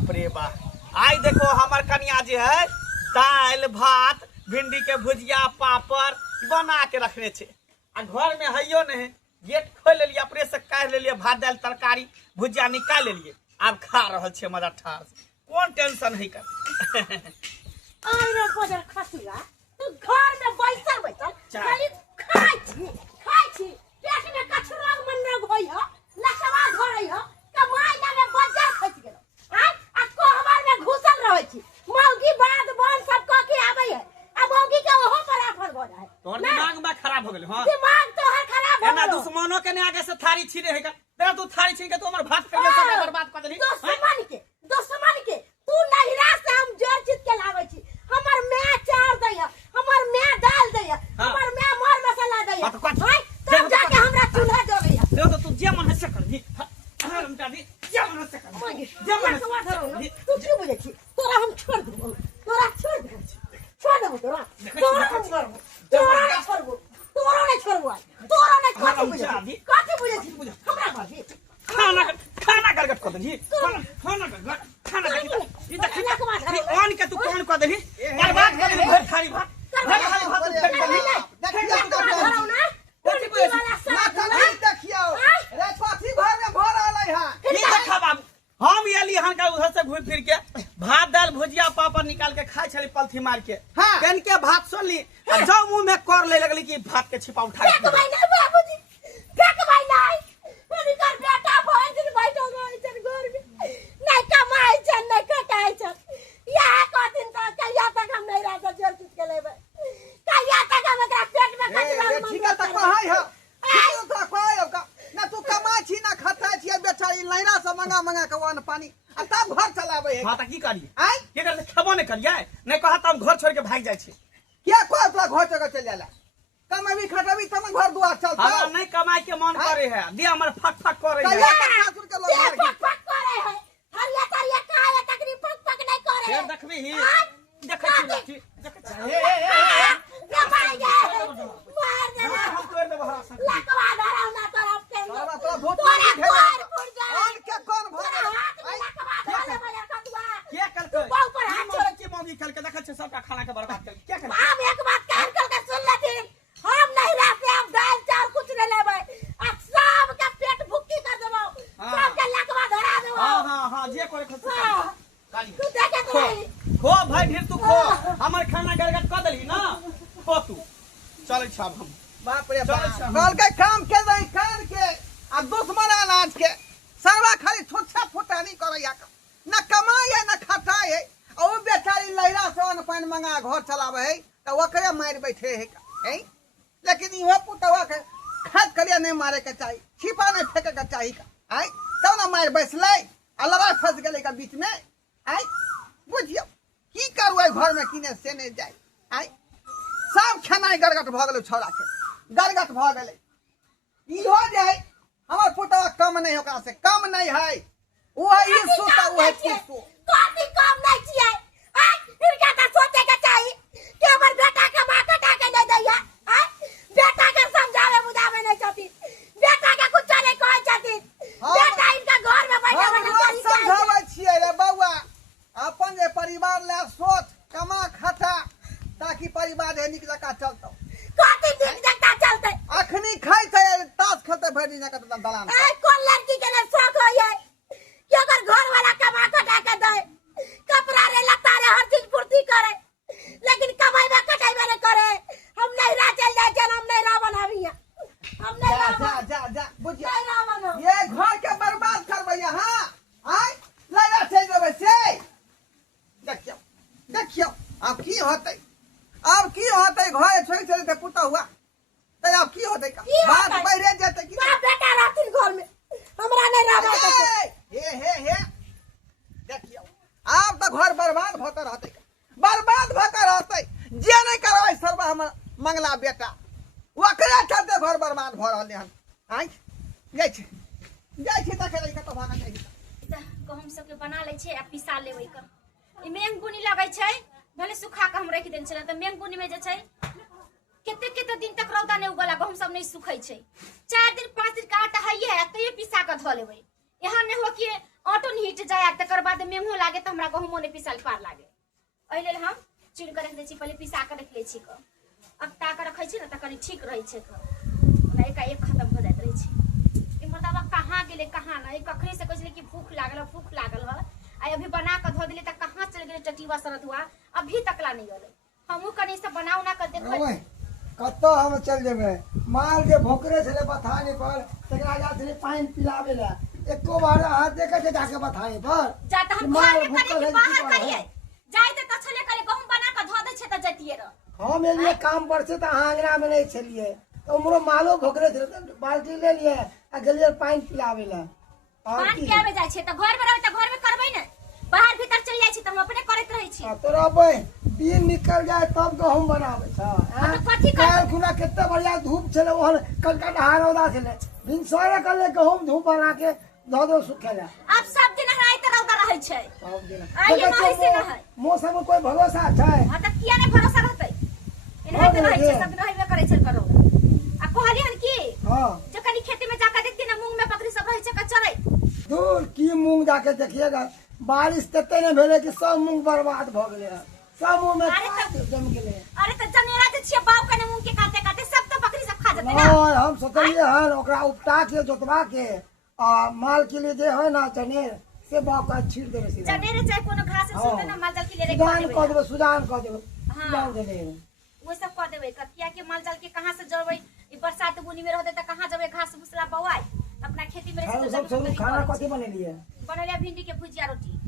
बाप रे बाप। आई देखो हमार कन्या जे है दाल भात भिंडी के भुजिया पापड़ बना के रखने छे आ घर में हइयो नहीं। गेट खोल लेलिए अपने से काट लेलिए भात दाल तरकारी भुजिया निकाल लेलिए अब खा रहल छे मजा ठार से। कौन टेंशन है कर आइरे बजर खसुआ तू घर में बैठल खाली खाइ छी पेट में कछुआ मन में होई ह लसवा धरई ह कमाई ना में बजर खस गेलो आ कोहबर में घुसल रहै छी मौगी बात बन सब क के आबै है आ मौगी के ओहो पर आफर भ जाय तोर दिमाग में खराब हो गेल। हां दिमाग तो हर खराब हो एना दुश्मनों के ने आगे से थारी छीने है का तेरा तू थारी छीन के तू हमर भात कर सब बर्बाद कर देली। दुश्मन के तू नहिरा से हम जोर जीत के लावे छी हमर मैं चार दैया हमर मैं दाल दैया हमर मैं मर मसाला दैया तब जाके हमरा चूल्हा जोड़ैया देखो तू जे मन से कर दी हम दादी जे मन से कर जे मन से तू क्यों बुझे छी तोरा हम छोड़ देबो तोरा छोड़ देबो तोरा हम करबो तोरा छोड़बो तोरा नहीं छोड़बो काटे बुझे छी हमरा भाभी खाना गलगट कर दही खाना गलगट ई देख ऑन के तू कौन कर दही बर्बाद कर दही भर थारी भात हम एली हन उधर से घूम फिर के भात दाल भुजिया पापड़ निकाल के खाए छली पलथी मार के पेन के भात सोली जाओ मुंह में कर ले लगली कि भात के छिपा उठा के देख भाई ना बाबूजी देख भाई ना मेरी कर बेटा भाई दिन बैठो गई चल घर में नहीं कमाई चल नहीं कटाई चल यह को दिन तक कहिया तक हम नहीं रहता जेल चुट के लेबे कहिया तक हम एकरा पेट में कचरा ठीक है तक कहाई है तो कोई का ना तू कमाई छी ना खाता छी बेचारी लाइना से मंगा के वन पानी आ तब घर चलावे है। हां त की करी आई के कर खबो नहीं करिए नहीं कहा त हम घर छोड़ के भाग जाय छी क्या कोई अपना घर जगह चल जाला कमाई खटाबी तब घर दुआर चलता हमरा नहीं कमाई के मन करे है दे हमर फक फक करे है कहिया तक सासुर के लोग घर फक फक करे है हरिया तरिया काया तकरी फक फक नहीं करे फिर देखबी ही देखै छी मार दे हम तोड़ देब हरा सन लकवा धराव ना तरफ के सारा तो भूत तोरा भेल घर फुट जाए और के कौन भर लकवा धरे भैया कतवा क्या कल पाव पर हाथ छोड़ के मौगी कल के देखै छ सबका खाना के बर्बाद कर क्या कर हम एक बात कान के सुन लेती हम नहीं रहते हम दाल चार कुछ नहीं लेबै आ सब के पेट भुक्की कर देबो सब के लकवा धरा देबो हां जे करे खस काली तू देखे खो भाई ढेर तू खो हमर खाना गलगट कर देली ना खो तू चल छाब हम बाप रे बाप कल के काम के दई कान के आ दुश्मन अनाज के सरवा खाली छोटा फुटा नहीं करैया ना कमाई है ना खटाई है और बेचारी लैला से अन्न पानी मंगा घर चलावे है तो ओकरे मार बैठे है लेकिन इहो पुतवा के खाद करिया नहीं मारे के चाहिए छिपा नहीं फेंके के चाहिए आई तब ना मार बैसले आ लड़ाई फंस गेले के बीच में आई बुझियो की करू घर में किने से नहीं जाए आई सब खेनाई गड़गट भ गेल छौड़ा के गड़गट भ गेल इहो जे है हमर पुतवा कम नहीं ओकरा से कम नहीं है वो है ई सोता वो है किसको काफी कम नहीं छिए आ इनका तो सोचे के चाहिए कि हमर बेटा के मां कटा के दे दैया आ बेटा के समझावे बुझावे नहीं चाहती बेटा के कुछ नहीं कह चाहती बेटा इनका घर में बैठा बैठा समझावे छिए रे बौआ अपन जे परिवार ले सोच कमा खटा ताकि परिवार है निक जका चलतो काफी दिन जका चलते अखनी खाई थे तास खेलते भरी जका दलान ए कौन लड़की के ने शौक होय है कि अगर घर वाला कमा कटा के दे कपड़ा रे लता रे हर चीज पूर्ति करे लेकिन कमाई में कटाई में करे हम नहीं रा चल जाए चल हम नहीं रा बनाविया हम नहीं रा जा बुझिया नहीं रा बनो ये घर के बर्बाद करबै हां आई लगा चल जेबै से देखियो अब की होतै घर छोड़ चलते पुता हुआ तो अब की होतै का बात बढ़े जेतै कि बाप बेटा रहथिन घर में हमरा नहीं रहबे हे देखियो अब तो घर बर्बाद भकर रहतै जे नहीं करबै सर्व हमर मंगला बेटा ओकरे चलते घर बर्बाद भ रहले हन आई जाइ छी देखे लै कत भागा जाइ गहूम सबके बना ले छै आ पिसा लेबै क ई मेंग बुनी लगै छै भले सुखा के हम रख देन छले त मेंग बुनी में जे छै केते दिन तक रौदा नहीं उगला गहूम सब नहीं सुखै छै 4 दिन 5 दिन का आटा हइए त ये पिसा के ध लेबै एहन नहीं हो कि ऑटो हिट जाए तकर बाद मेमो लागे तो हमरा गहुमो ने पिसाल पार लागे एहि लेल हम चुन के रख दै छी पहले पिसा के रख लै छी क अब ता के रखै छी न त कनी ठीक रहै छै क ओना एक खत्म भ जाइत रहै छै ई मर्दावा कहाँ गेले कहाँ न कखनी से कहै कि भूख लागल ह आई अभी बना के धो दिले त कहाँ चल गेले टटीवा सरदुआ अभी तकला नहीं गेले हमहू कनी से बनाऊ ना कर देखै कतो हम चल जेबे माल के भोकरे छले बथाने पर तकरा जा छले पानी पिलावे ला एको बार हाथ देखे के जाके बथाने पर जा त हम घर में करे कि बाहर करिए जाय त छले करे गहूम बना के धो दे छै त जतिए र हम एलिए काम पर से त आंगना में नहीं छलिए तो हमरो मालो भोकरे छले बाल्टी ले लिए आ गेलिए पानी पिलावे ला पानी पियावे जाय छै त घर में रहै त घर में करबै न बाहर भीतर चल जाय छी त हम अपने करैत रहै छी तो रहबै दिन निकल जाए तब गहूम बनावे छ तो कथी कर काल खुना कितना बढ़िया धूप छले ओहन कलका ढार रौदा छले दिन सारे कल गहूम धूप बना के दो सुखेला अब सब दिन हराई त रौदा रहै छै सब दिन आइए नहीं से न है मौसम में कोई भरोसा छै हां त किया नहीं भरोसा रहतै एना त रहै छै सब दिन रहबे करै छै करो आ कहली हन की हां जो कनी खेती में जाकर देखती ना मूंग में बकरी सब रहै छै कचरै दूर की मूंग जाके देखिएगा बारिश तते ने भेले कि सब मूंग बर्बाद भ गेले सब मूंग में जम गेले अरे त जनेरा जे छिए बाप कने मूंग के काटे काटे सब त बकरी सब खा जते ना ओए हम सोचलिए हन ओकरा उपटा के जोतवा के आ माल के लिए जे है ना जनेर से बाप का छीड़ देबे सीधा जनेरे चाहे कोनो घास सुते ना माल जाल के लिए सुजान क देबे सुजान क देबे हाँ। सुजान दे देबे वो सब कह देबे किया के माल जाल के कहां से जरबै ई बरसात बुनी में रहते त कहां जबे घास भुसला बवाई अपना खेती में खाना सब खाना कथि बनेलिए बनले भिंडी के भुजिया रोटी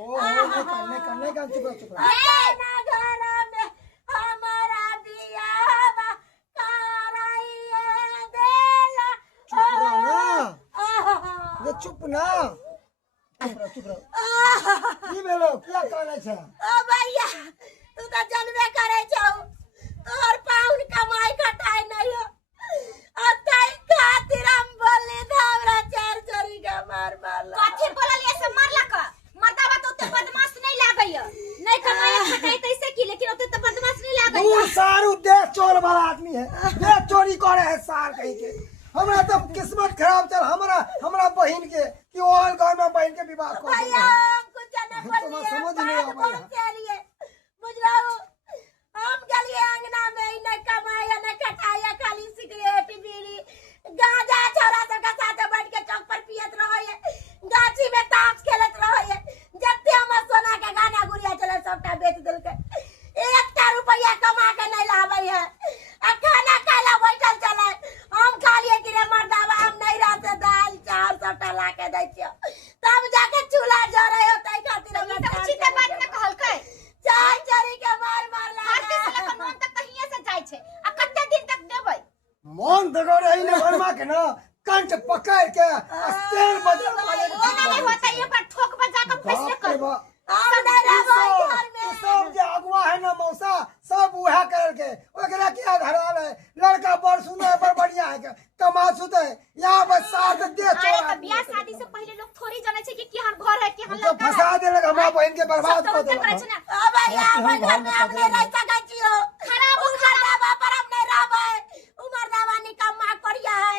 करने का चुप रह चुप ना चुप रह की भेलो क्या कहने छै ओ भैया तू त जनबे करे छौ तोर पाउन कमाई घटाई नहीं हो अतई खातिर हम बोले हमरा चार चोरी का मार मारला कथि बोललिए से मारला का मर्दावा तो ते बदमाश नहीं लागैय नहीं कमाई घटाई तैसे की लेकिन ओते तो बदमाश नहीं लागैय तू सारू देश चोर वाला आदमी है देश चोरी करे है सार कहीं के हमरा तो किस्मत खराब चल हमरा बहन के कि और गांव में बहन के विवाह कर भैया हमको जाना पड़ी समझ नहीं आ रही बुझलाओ हम गलिए अंगना में न कमाया न खटाया खाली सिगरेट बीड़ी गांजा छोरा सब के साथ बैठ के चौक पर पियत रहे गाछी में ताश खेलत रहे जत्ते हम सोना के गाना गुड़िया चले सबटा बेच देलके 1 रुपया कमा के नहीं लाबै है आ खाना खाला बैठल चले हम खालिए कि रे मर्दावा हम नहीं रहते दाल चावल सबटा ला के दै छियो तब जाके चूल्हा जरे होतै खातिर हम तो उचित बात न कहलकै चाय चरी के मार ला हाथ के से लेकर मन तक कहिए से जाय छै आ कते दिन तक देबै मन दगो रही ने घरमा के ना कंठ पकड़ के तेल बजा वाले ओना नहीं होता ये पर ठोक बजा के फैसले कर हम नहीं रहबै घर में सब जे अगुआ है ना मौसा सब उहा करके ओकरा क्या धराल है लड़का बड़ सुंदर बड़ बढ़िया है के कमा सुते यहाँ बस साथ दे अरे छोड़ा तो बियाह शादी से पहले लोग थोड़ी जाने छै कि केहन घर है केहन तो लड़का है फंसा देलक हमरा बहन के बर्बाद सब कर तो करे देलक छै ना अब यहाँ घर में हम नहीं रह सकै छियो खराब उमर दावा पर हम नहीं रहबै उमर दावा निकम्मा करिया है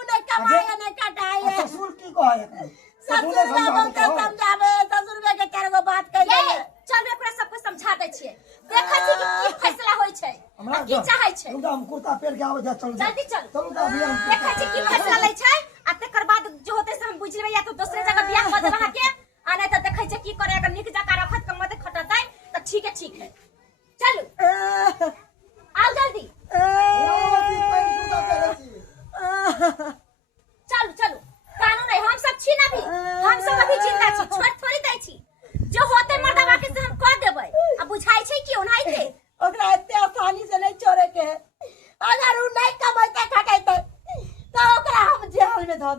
उन्हें कमाए नहीं कटाए ससुर की कहे ससुर बाबू के समझावे ससुर के चार गो बात कह ये दे चल एकरा सब कुछ समझा दै छियै देखै छी कि की फैसला होय छै आ की चाहै छै हम कुर्ता पहिर के आवे जा चल जल्दी चल चलू तो अभी हम देखै छी की फैसला लै छै आ तकर बाद जो होतै से हम बुझ लेबै या तो दूसरे जगह बियाह कर देबै के आ नहीं तो देखै छी की करे अगर निक जका रखत के मत खटतै तो ठीक है चलू आओ जल्दी चलू कानून है हम सब छी ना भी हम सब अभी जिंदा छी छोड़ थोड़ी दै छी जो होते मर्दवा के से हम कह देबै आ बुझाई छै कि ओनाई के ओकरा एते आसानी से नहीं छोड़े के अगर उ नहीं कमाते खटाते तो ओकरा हम जेल में धो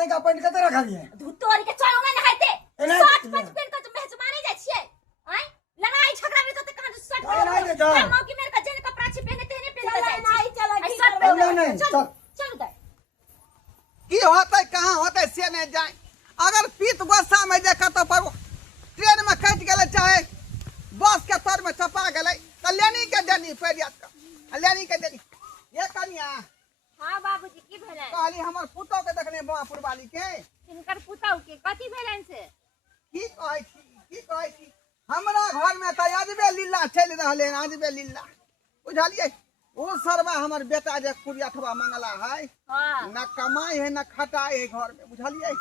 नहीं का पैंट कते रखा लिए धुतोर के चलो में नहाते एना शर्ट पहन के तो मेहमानी जाय छियै आय लड़ाई झगड़ा में तो कहां शर्ट नहीं दे जा मौकी मेरे का जेल कपड़ा छी पहने तेने पहन जाय नहीं चला नहीं चल चल दे की होतै कहाँ होतै से नहीं जाए। अगर पीत गुस्सा में जे कतौ पर ट्रेन में कट गेले चाहे बस के तर में चपा गेले त लेनी के देनी फेरिया का लेनी के देनी। ये कनिया हां बाबूजी की भेलै कहली हमर पुतौ के देखने बापुर वाली के इनकर पुतौ के कथि भेलन से की कहै छी हमरा घर में त अजबे लीला चल रहले अजबे लीला बुझलिए। ओ सरवा हमर बेटा जे कुरियाठवा मंगला है हां न कमाई है न खटाई है घर में बुझलिए।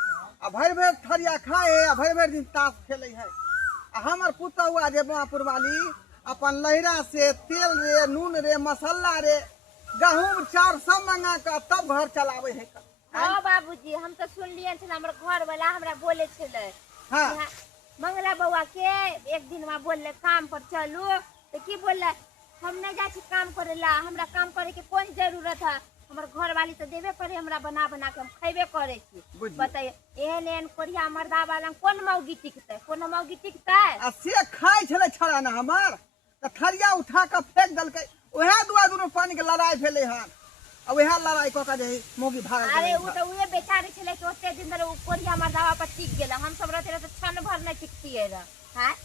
आ भर भर थरिया खाए है आ भर भर दिन ताश खेले है। आ हमर पुतौआ जे बापुर वाली अपन लहरा से तेल रे नून रे मसाला रे गहूम चार सब मंगा के तब घर चलावे है। हां बाबूजी हम तो सुन लिए छल हमर घर वाला हमरा बोले छले हाँ मंगला बउआ के एक दिन में बोलले काम पर चलू तो की बोलले हम नहीं जा छी काम करे ला हमरा काम करे के कोन जरूरत है हमर घर वाली तो देबे करे हमरा बना बना के हम खइबे करे छी। बताइए एहन एहन कोरिया मर्दा वाला कोन मौगी टिकते कोन मौगी टिकते आ से खाई छले छड़ा ना हमर त थरिया उठा के फेंक दलकै ओहे दुआ दुनो पानी के लड़ाई भेले हन। अब वह लड़ाई क के जे मोगी भाग अरे वो तो उहे बेचारे छले कि ओते दिन धरि कोरिया मर्दावा पर टिक गेल हम सब रहते तो क्षण भर नहीं टिकतिए रह हैं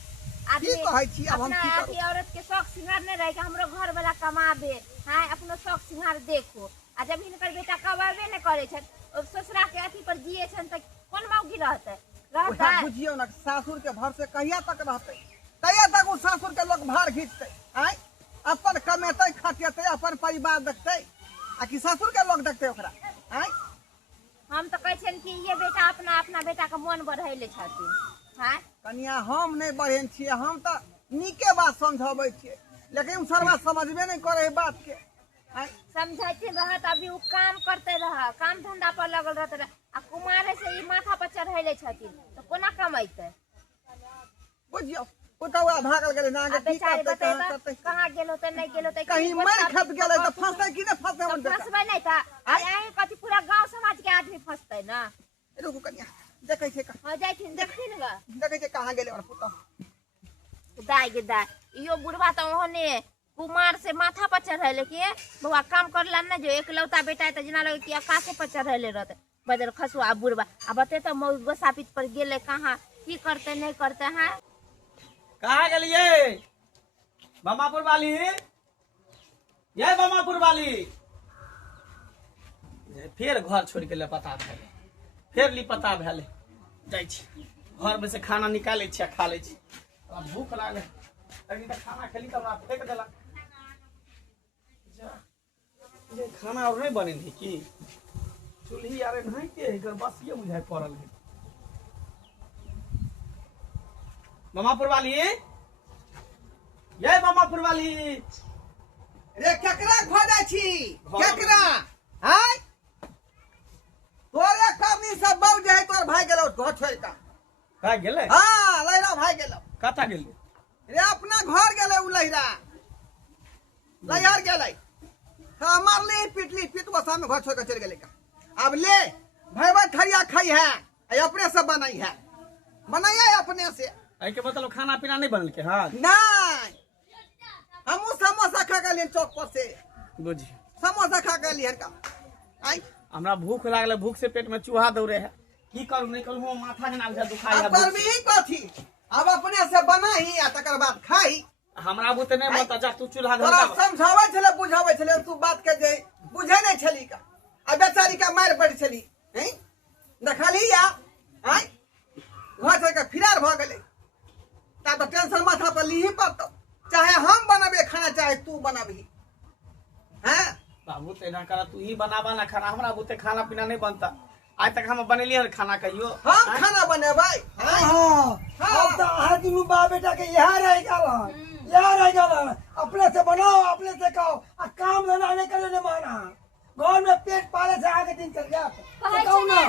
की कहै छी अब हम की अपना करू। औरत के शौक सिंगार नहीं रहे कि हमरो घर वाला कमाबे हैं अपनो शौक सिंगार देखो आ जब हिनकर बेटा कमाबे नहीं करे छन ससुरा के अथी पर जिए छन त कोन मौगी रहते रहता ओहे बुझियो ना सासुर के भर से कहिया तक रहते कहिया तक वो सासुर के लोग भार खींचते आय अपन कमेते खटेते अपन परिवार देखते आ कि ससुर के लोग देखते ओकरा आय। हम तो कहै छन कि ये बेटा अपना अपना बेटा के मन बढ़ैले छथिन हैं कनिया हम नहीं बढ़ेन छिए हम त नीके बात समझाबै छिए लेकिन सरवा समझबे नहीं करे बात के आय। समझाइते रहत अभी वो काम करते रह काम धंधा पर लगल रहते रह आ कुमारे से ई माथा पर चढ़ैले छथिन तो कोना कमाइते बुझियो पुतौआ भागल गेले ना आगे की बेचारे करते कहां बताइए करते कहाँ गेलो तो नहीं गेलो तो कहीं मर खप गेले त फंसै कि नहीं फंसै हम बेटा फंसबै नहीं था आई कथी पूरा गांव समाज के आदमी फंसते ना रुकू कनिया देखै छै हो जाइथिन देखथिन ग देखै छै कहां गेले और पुतौ दाई गे दाई इहो बुढ़वा तो ओहने कुमार से माथा पर चढ़ैले कि बउआ काम करला ना जो एकलौता बेटा है तो जना लगे कि आकाशे पर चढ़ैले रहते बदल खसुआ बुढ़वा आ बते तो मौगो सापित पर गेले कहाँ की करते नहीं करते हैं कहाँ गेलिए बमापुर वाली ये बमापुर वाली फिर घर छोड़ के पता भेले फिर लिपता भेले जाइ छी घर में से खाना निकाले छी खा ले छी अब भूख लागल अभी तक खाना खेली तो हमरा फेंक देला ये खाना और नहीं बने थी कि चूल्ही यारे नहीं के इधर बस ये मुझे पड़ल है। बमापुर वाली ये बमापुर वाली रे केकरा खोदै छी केकरा हाय तोरे करनी सब बहु जे है तोर भाई गेलो घर छोड़ का का गेले हां लहरा भाई गेलो कता गेले रे अपना घर गेले उ लहरा लहर गेले त मारली पिटली पिटवा सामने घर छोड़ के चल गेले का। अब ले भाई थरिया खाई है अपने से बनाई है बनाइए अपने से आई के मतलब खाना पीना नहीं बनल के हां नहीं हम समोसा खा के लिए चौक पर से बुझी समोसा खा के लिए का आई हमरा भूख लागले भूख से पेट में चूहा दौड़े है की करू नहीं करू हम माथा जना बुझा दुखाई है अब पर भी कथी अब अपने से बनाई आ तकर बाद खाई हमरा बुते नहीं बता जा तू चूल्हा तोरा धर समझावे छले बुझावे छले तू बात के जे बुझे नहीं छली का आ बेचारी का मार पड़ छली हैं देखली या आई वहां से का फिरार भ गेले ता तो टेंशन माथा पर लीही पड़तो चाहे हम बनाबे खाना चाहे तू बनाबी हैं बाबू तेना करा तू ही बनावा ना खाना हमरा बुते खाना पीना नहीं बनता आज तक हम बनेलिए खाना कहियो हम खाना बनेबै हां अब तो हर दिन बा बेटा के यहाँ रह गल अपने से बनाओ अपने से खाओ आ काम धंधा नहीं करे ले माना घर में पेट पाले से आगे दिन चल जात कहै कहू ना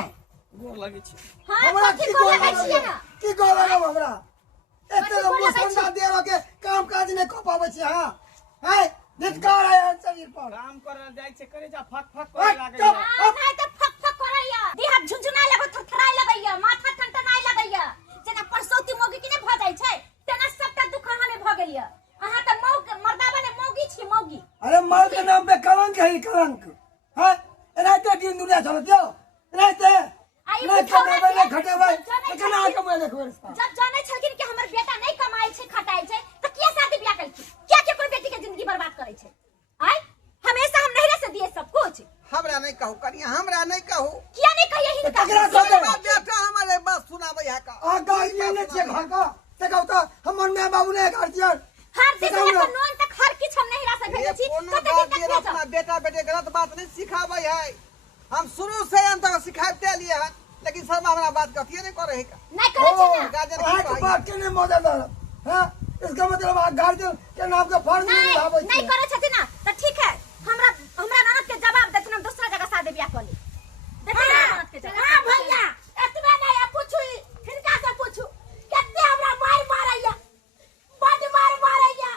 गोर लगे छी हां हमरा कथी की को गोल लगै छियै ना की गोल लगब हमरा एते कथी गोल लगै मुसलमान छी? देव के काम काज नहीं कर पाबै छी हां है धिक्कार है शरीर पर काम कर जाय छै करे जा फक फक करे हट, लागे चुप। आ नहीं तो फक फक करैया देह झुझुना लगै कहीं कलंक है रहते दिन दुनिया चलते हो रहते आई नहीं बुझौना खटे के- खटे भाई जाने लेकिन छलखिन- आके मुझे देखो इसका जब जाने छलखिन कि हमर बेटा नहीं कमाई छै खटाई छै त किया शादी ब्याह करलखिन क्या क्या कोई बेटी के जिंदगी बर्बाद करे छै आई हमेशा हम नहरे से दिए सब कुछ हमरा नहीं कहू कनिया हमरा नहीं कहू किया नहीं कहिए हिनका तकरा कह दे। हमरा बेटा हमारे बस सुनाबै है का आगा ये ने छे भागा से कहता हमर माय बाबू ने कर दिया हर दिन सिखाऊ ना। नॉन तक हर किछ हम नहरा से भेजे छी कोनो कते बात दिन ये तक भेजब अपना बेटा बेटे गलत बात नहीं सिखाबै है हम शुरू से अंत तक सिखाते लिए हैं लेकिन सब हमरा बात कथिए नहीं करे है का नहीं करे छै ना गाजर आज की बात के ने मदद है इसका मतलब आप गार्जियन के नाम के फर्ज नहीं निभाबै नहीं नहीं करे छथि ना त ठीक है हमरा हमरा ननद के जवाब देथिन हम दूसरा जगह शादी ब्याह कर ली देखिए ननद के जवाब हां भैया एतबे नहीं है पूछू हिनका से पूछू कितने हमरा मार मारैया बड मार मारैया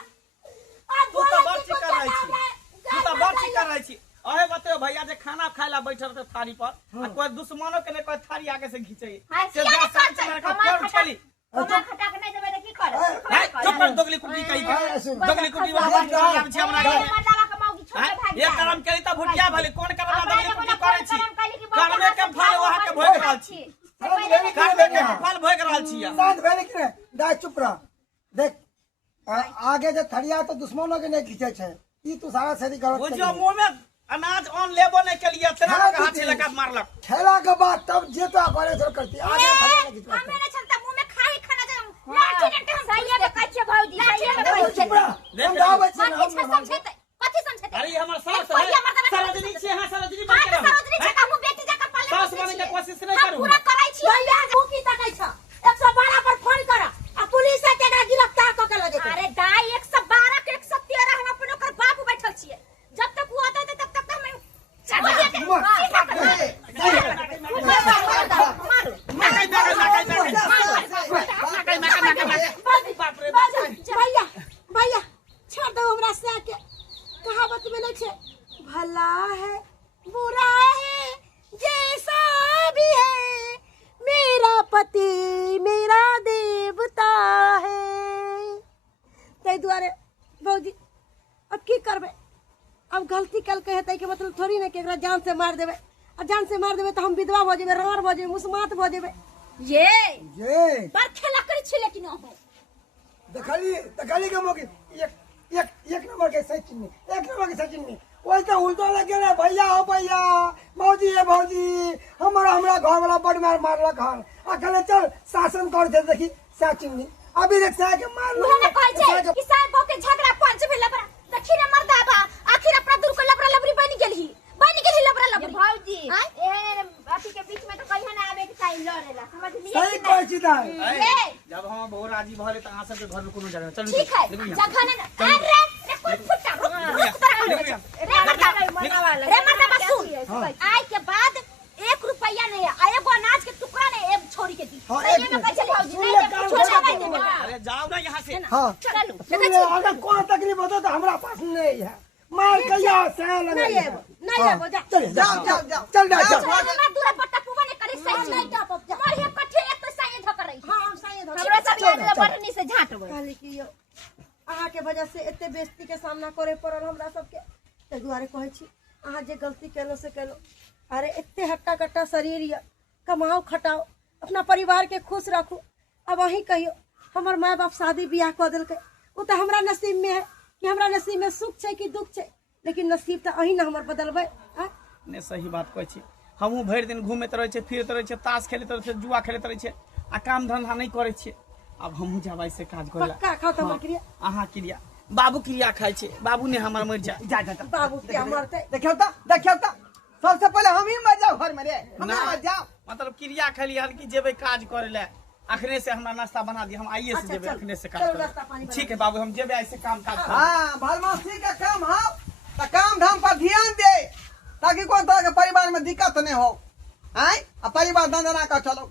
आ तू तो बड़ चिकर रही छी तू तो बड़ चिकर रही छी अहे बतैयो भैया जे खाना खाए ला बैठल रहते थारी पर आ कोई दुश्मनों के ने कोई थारी आगे से खींचे हाय से किया जा नहीं साथ कर में कमाल कोन खटा चली कमाल खटा के नहीं देबे त की करे है चुप कर दोगली कुटी कही दोगली कुटी वाला बात काम छै हमरा के मरदावा कमाओगी छोटे भाग ये करम करी त भुटिया भले कोन करम ना दोगली कुटी करे छी करमे के फल वहां के भोग रहल छी करमे के फल भोग रहल छी शांत भेले कि नहीं दाई चुप रह देख आगे जे थड़िया तो दुश्मनों के नहीं खींचे छे ई तू सारा सही गलत वो कर जो मुंह में अनाज ऑन लेबो नहीं के लिए तेरा हाँ, का हाथ दीदी। लगा मारलक खेला के बाद तब जे तो करे तो करती आगे थड़िया नहीं खींचवा हमें नहीं चलता मुंह में खा ही खाना जब लाठी डंडे हम सही में कच्चे भौजी सही में तू चुप रह हम दावे छे कथी छै समझते कथी समझते अरे ये हमार सास पहिया है मर्दाना सरोजनी छे हां सरोजनी हां बन के तो सरोजनी छै हम बेटी जका पाले सास बने के कोशिश नहीं हम करू पूरा करै छी भैया तू की तकै छ 112 पर फोन कर आ पुलिस के एकरा गिरफ्तार क के लगे अरे दाई 112 के 113 हम अपन ओकर बाप बैठल छियै जब तक वो आता तब तक हम चाहिए के मारो भैया भैया छोड़ दो हमरा से के कहावत में नहीं छे भला है बुरा है जैसा भी है मेरा पति मेरा देवता है तै दुआरे भौजी अब की करबे अब गलती कल के हेतै के मतलब थोड़ी ना कि एकरा जान से मार देबे आ जान से मार देबे तो हम विधवा हो जेबे रार हो जेबे मुसमात हो जेबे ये ये पर खेला करै छी लेकिन हो दखली के मौके एक नंबर के सचिन में एक नंबर के सचिन में वही तो उल्टा लगे रे भैया हो भैया भौजी है भौजी हमरा घर वाला बड़ मार मारलक हन अकेले चल शासन कर दे देखी सचिन में अभी देख से के मार उन्होंने कहै छै कि साहब बो के झगड़ा पंच भेला बड़ा देखी रे मर्दाबा आखिर अपना दूर को लबरा लबरी बन गेलही लबरा लबरी भौजी एहन अथी के बीच में तो कहियो ना आवे के टाइम लड़ेला समझ लिए सही कहै छी दाई जब हम बहुत राजी भले त अहाँ सबके घर में कोनो जगह चलू ठीक है जगह ने अरे रे कोई फुटा रे मर्दाबा सुन आज के बाद 1 रुपया नहीं है आ एगो अनाज के टुकड़ा नहीं एक छोरी के दी हाँ, सही एक में कैसे भौजी सुन नहीं ले, दे काम छोटा खत्म नहीं हो देबे अरे जाओ ना यहाँ से हां चलो सुन ले अगर कोई तकलीफ होता तो हमरा पास नहीं है मार कहिया से लगे नहीं है जा चल जाओ जाओ जाओ चल जा जाओ, चल हमरा दूर पट्टा पुवा ने करे सही नहीं टप मार हे कठे एक तो सही धक रही हां हम सही धो हमरा सब याद बटनी से झांटबे कहली कि यो अहाँ के वजह से एते बेइज्जती के सामना करे पड़ल हमरा सबके ते दुआरे कहै छी अहाँ जे गलती केलो से केलो अरे एते हट्टा कट्टा शरीर या कमाओ खटाओ अपना परिवार के खुश रखो अब वही कहियो हमर माय बाप शादी बियाह कर देलकै वो तो हमरा नसीब में है कि हमरा नसीब में सुख छै कि दुख छै लेकिन नसीब तो अही ना हमर बदलबै ने सही बात कहै छी हमहूँ भरि दिन घूमैत रहै छियै फिरैत रहै छियै ताश खेलैत रहै छियै जुआ खेलैत रहै छियै आ काम धंधा नहीं करै छियै अब हमहूँ जाबै से काज करै पक्का खाओ तो हमर क्रिया अहाँ क्रिया बाबू क्रिया खाइ छै बाबू ने हमर मरि जाए जा बाबू क्या मरते देखियो तो सबसे पहले हम ही मर जाओ घर में रे हम ही मर जाओ मतलब क्रिया खेली हन कि जेबै काज करे ले अखने से हमरा नाश्ता बना दी हम आइए से अच्छा, जेबै चल, अखने से चल, काज नाश्ता पानी करे बना ठीक है बाबू हम जेबै ऐसे काम काज करे हाँ भलमासी का काम हो तो काम धाम पर ध्यान दे ताकि कोई तरह के परिवार में दिक्कत नहीं हो आय परिवार दंदना का चलो